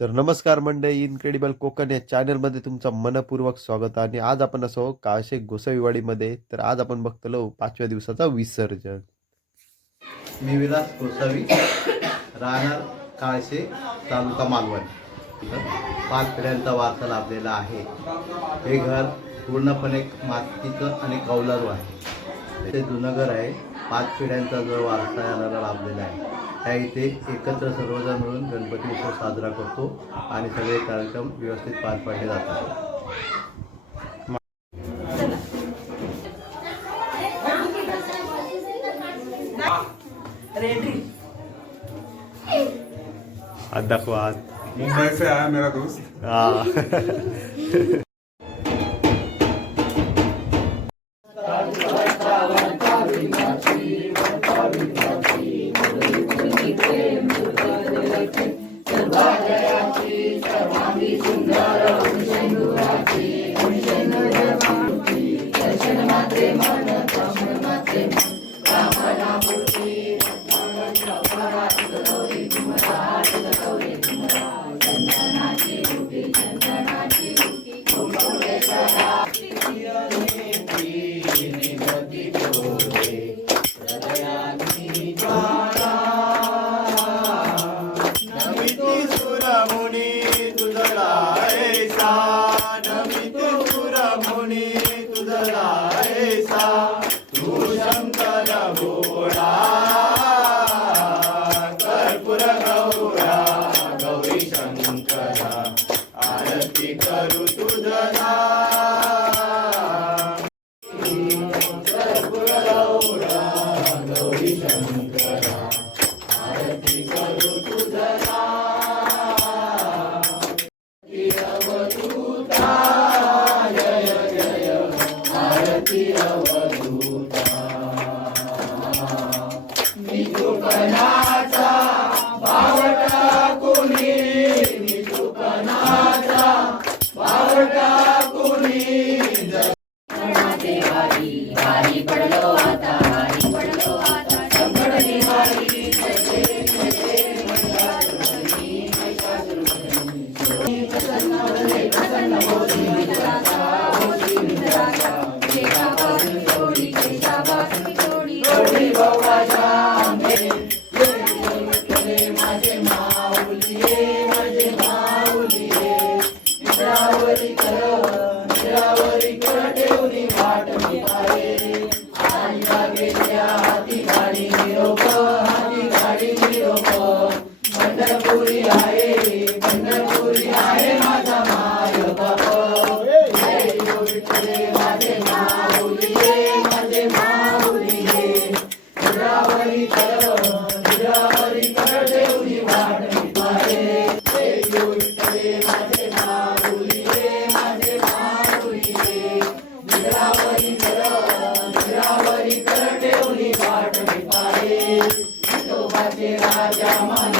तर नमस्कार मंडळी इनक्रेडिबल कोकण या चॅनलमध्ये तुमचं मनपूर्वक स्वागत आणि आज आपण असो काळशे गोसावीवाडीमध्ये तर आज आपण बघतलो पाचव्या दिवसाचा विसर्जन. मी विलास गोसावी राहणार काळशे तालुका मालवण. पाच पिढ्यांचा वारसा लाभलेला आहे. हे घर पूर्णपणे मातीचं आणि कौलारू आहे. ते जुनं घर आहे. पाच पिढ्यांचा जो वारसा याला लाभलेला आहे. त्या इथे एकत्र सर्वजण मिळून गणपती उत्सव साजरा करतो आणि सगळे कार्यक्रम व्यवस्थित पार पाडले जातात. आज दाखवा आज. मुंबई से आया मेरा दोस्त. তিনি গতি Yeah. Maulie. Jama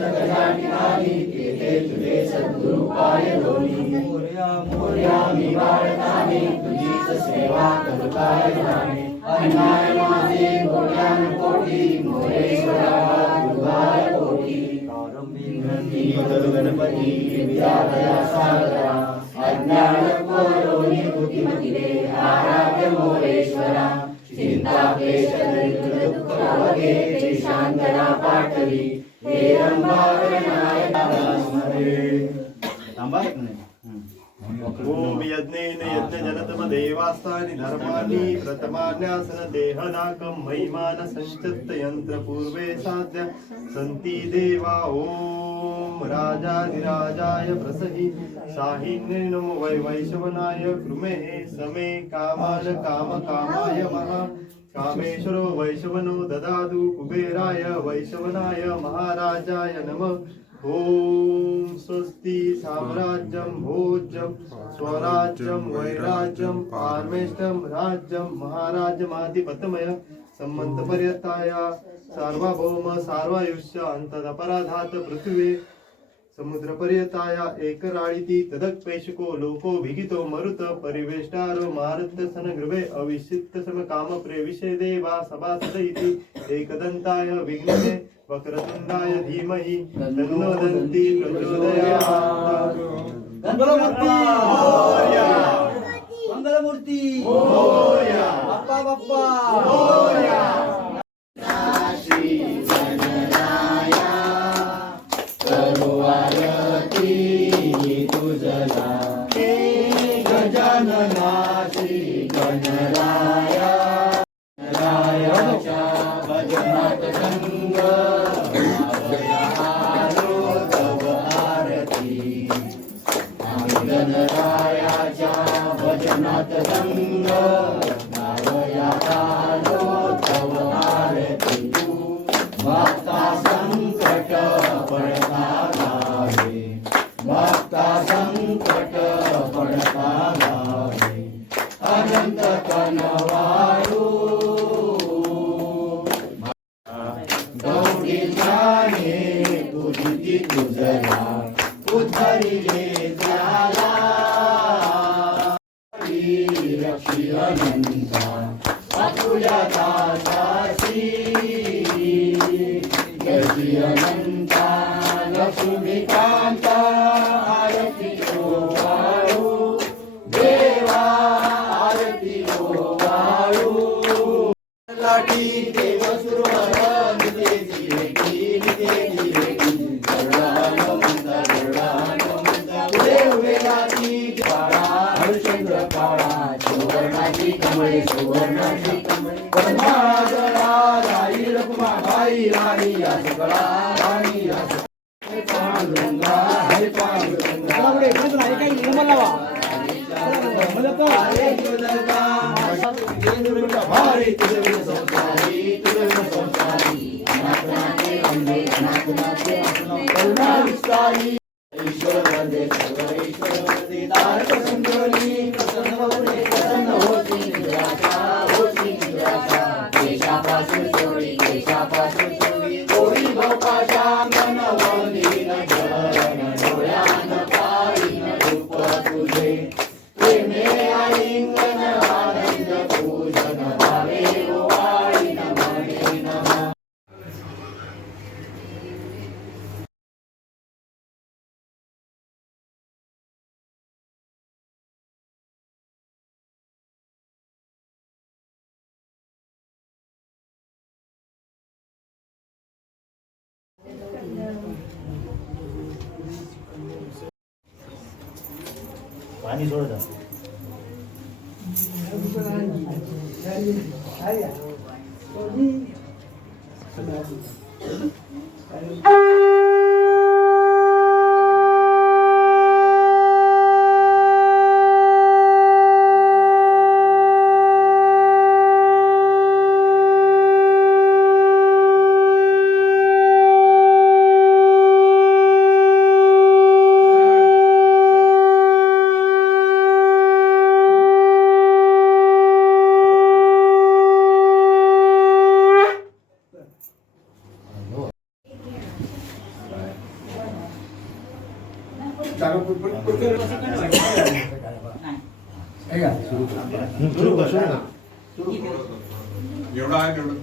सद्गुरु पाय दोन्ही मोर्या मोर्या मी बाळताने तुझीच सेवा करू काय जाणे अन्याय माझे कोट्यान कोटी मोरेश्वरा दुर्गाय कोटी विनंती करू गणपती विद्यालया सागरा यज्ञजनतमदेवास्तानि धर्माणि प्रथमान्यासन देहदाकं महिमान संचत्त यन्त्रपूर्वे साध्य। सन्ति देवा ॐ राजाधिराजाय प्रसहि। साहिन्ये नमो वै वैशवनाय कृमे समे कामाय काम कामाय महा कामेश्वरो वैशवनो ददातु कुबेराय वैशवनाय महाराजाय नमः। ॐ स्वस्ति साम्राज्यं भोज्यं स्वराज्यं वैराज्यं पारमेष्टं राज्यं महाराजमाधिपतमय सम्मन्तपर्यताय सार्वभौम सार्वायुष्य अन्तदपराधात् पृथिवे समुद्रपर्यताय एकराळिति तदक्पेशको लोको विहितो मरुत परिवेष्टारो मारुत सनगृहे अविशित्त देवा सभासद इति एकदन्ताय विघ्नने वक्रतुण्डाय धीमहि तन्नो दन्ति प्रचोदयात् मंगलमूर्ती मोरया मंगलमूर्ती मोरया 哪里做的？एवढं आहे तेवढं.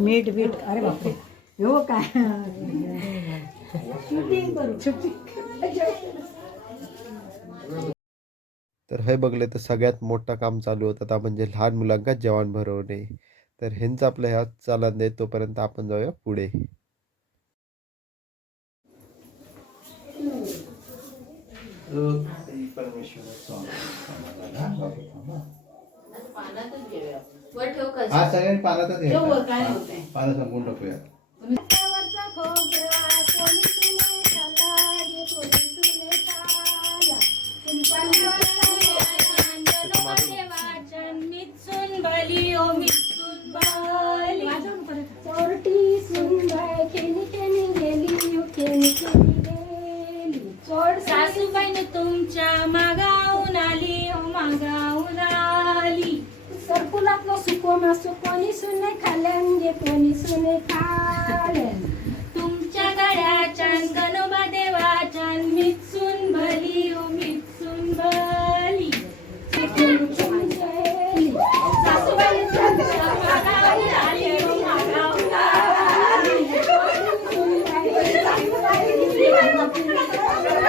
मीठ बीठ. अरे बापरे. हो काय? शूटिंग करू. शूटिंग तर हे बघले तर सगळ्यात मोठं काम चालू होतं. आता म्हणजे लहान मुलांका जेवण भरवणे. तर ह्यांचं आपल्या ह्यात चालन दे तोपर्यंत आपण जाऊया पुढे. सगळ्यांनी पानातच? पानं संपवून टाकूया चोरटी सुनबाय खेणी खेणी गेली खेणी खेणी गेली. चोर सासूबाईने तुमच्या मागाऊन आली हो मागाऊन आली. सरकुलातलं सुकोना कोणी सुने खाल्यान गे कोणी सुने खाल्यान तुमच्या गळ्याच्या गणोबा देवाच्या मिचून भली ओ मिचून भली. सासूबाई तुमच्या मागाऊन आली.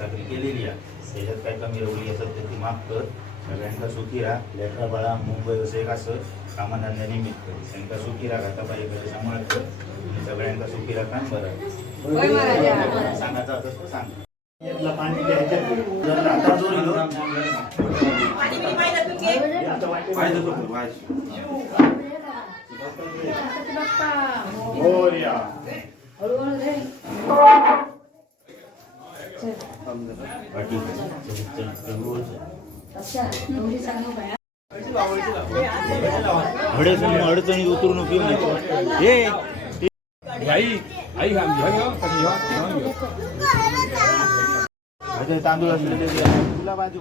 चाकरी केलेली आहे. त्याच्यात काय कमी रवली असत तर ती माफ कर. सगळ्यांका सुखी राहा. लेकरा बाळा मुंबई असं एक असं कामधंद्या निमित्त त्यांका सुखी राहा. आता पाहिजे सांभाळ कर. आणि सगळ्यांका सुखी राहा. आणि बरं सांगायचं असं तर सांग. यातलं पाणी द्यायचं अडचणी अडचणीत उतरू नको हे आई आई घ्या तांदूळ असलेले तुला बाजू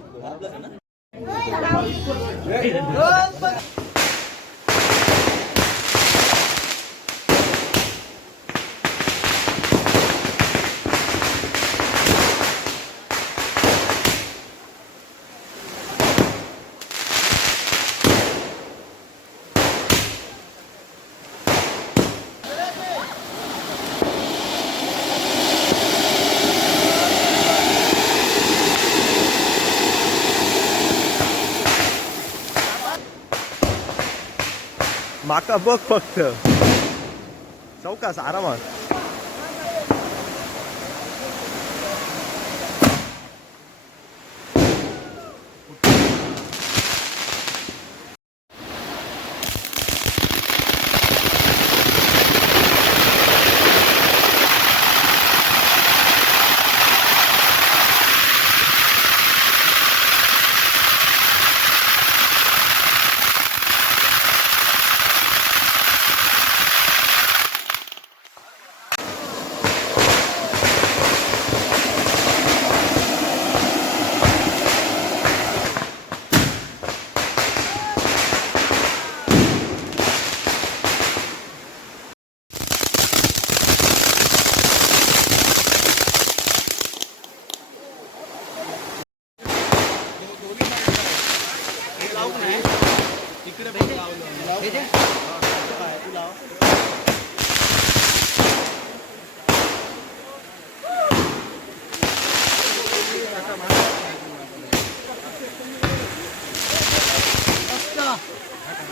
माका बघ फक्त चौकास आरामात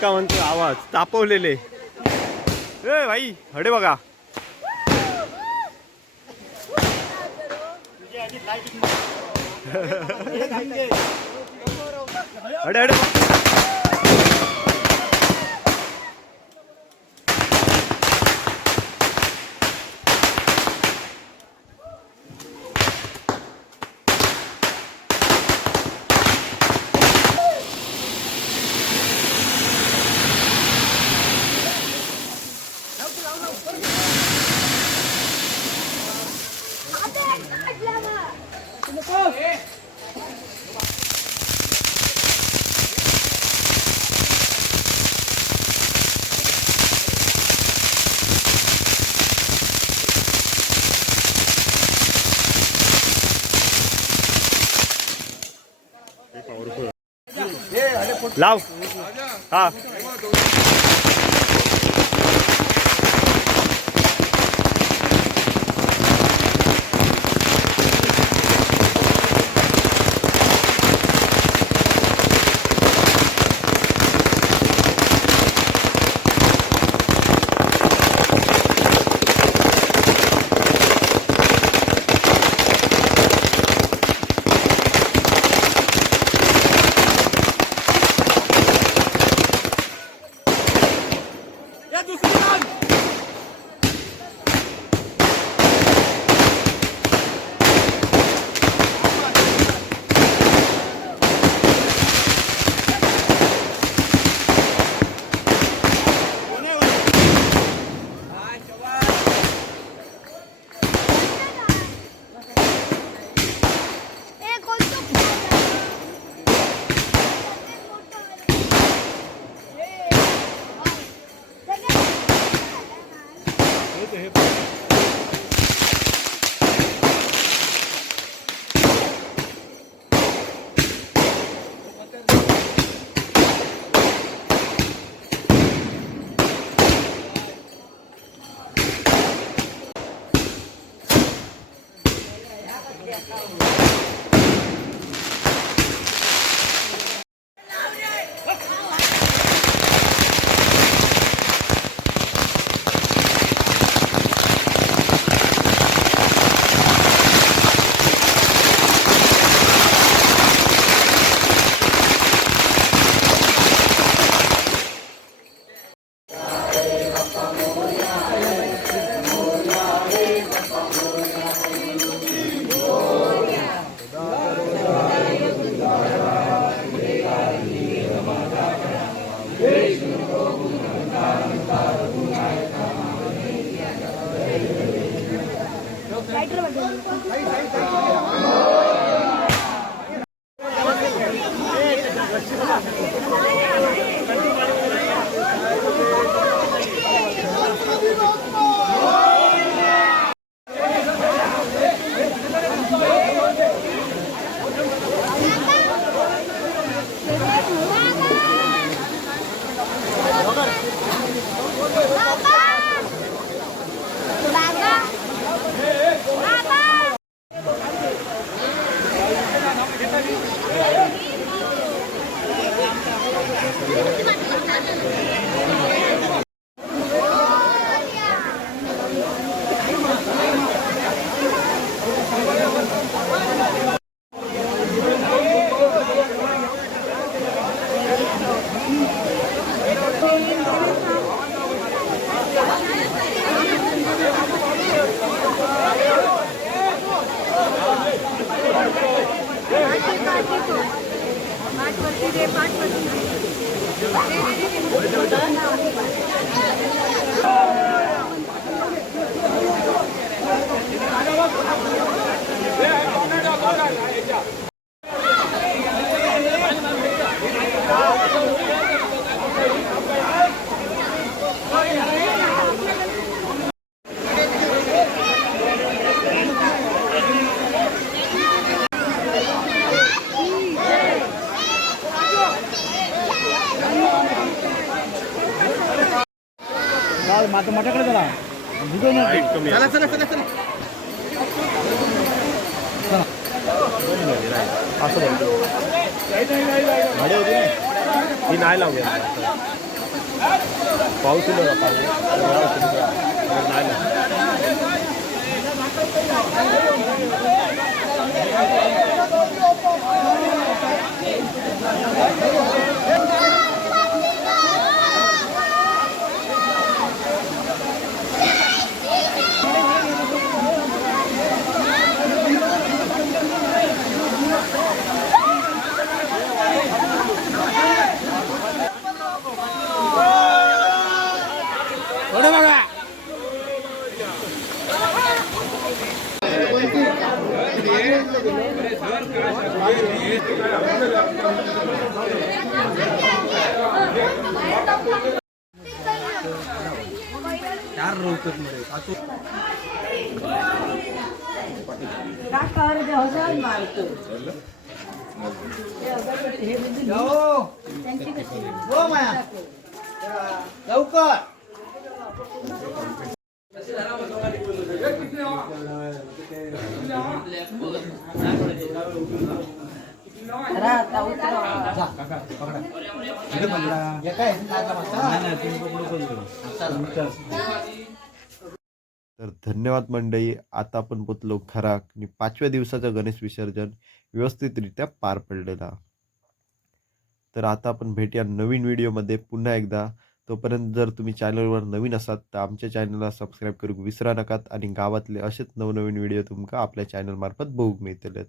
निकामांचा आवाज तापवलेले. ए भाई हडे बघा. हडे हडे. lá, tá. Ah. Yeah. लाव हा असं बोलतो गाडी होती ना ही नाही लावूया पाऊस येईल का पाऊस नाही ना. लवकर. तर धन्यवाद मंडळी आता आपण पोचलो खराक आणि पाचव्या दिवसाचं गणेश विसर्जन व्यवस्थितरित्या पार पडलेला. तर आता आपण भेटूया नवीन व्हिडिओमध्ये पुन्हा एकदा. तोपर्यंत जर तुम्ही चॅनलवर नवीन असाल तर आमच्या चॅनलला सबस्क्राईब करूंक विसरा नकात आणि गावातले असेच नवनवीन व्हिडिओ तुमका आपल्या चॅनलमार्फत बघूक मिळतले